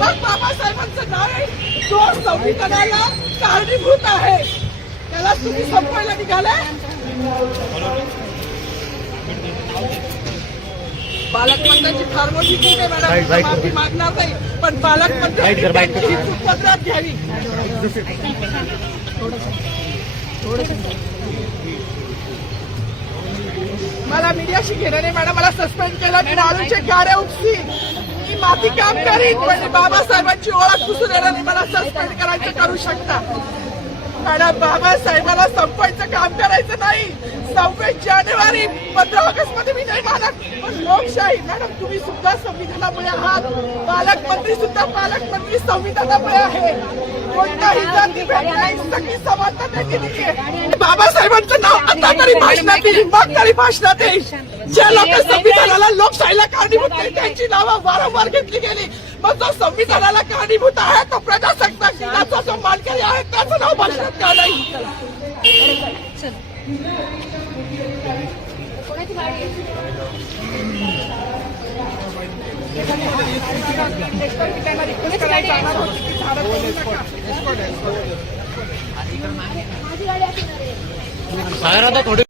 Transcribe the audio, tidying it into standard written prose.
मग बाबासाहेबांचं नाव आहे जो संविधानाला कारणीभूत आहे त्याला तुम्ही संपवायला निघालाय. पालकमंत्र्यांची फार मोठी चूक आहे मॅडम, माफी मागणार नाही, पण पालकमंत्र्यांची ही चूक पदरात घ्यावी. मला मीडियाशी घेणं नाही मॅडम, मला सस्पेंड केलं, मी मारूचे गाड्या उपसी, मी माती काम करीन, म्हणजे बाबासाहेबांची ओळख पुसून येणार नाही. मला सस्पेंड करायचं करू शकता मॅडम, बाबासाहेबाला संपवायचं काम करायचं नाही. 26 जानेवारी 15 ऑगस्ट मध्ये मी नाही मानत, पण लोकशाही मॅडम तुम्ही सुद्धा संविधानामुळे आहात, पालकमंत्री सुद्धा पालकमंत्री संविधानामुळे आहे. कोणताही जाती भेट नाही, सगळी समानता त्यांनी दिली आहे. बाबासाहेबांचं नाव आता तरी भाषणात येईल, मग तरी भाषणात येईल. ज्या लोक संविधानाला लोकशाहीला कारणीभूत केली त्यांची नावं वारंवार घेतली गेली, मग जो संविधानाला कारणीभूत आहे तो प्रजासत्ताक दिनाचा जो मानकरी आहे त्याचं नाव भाषणात का नाही. थोडी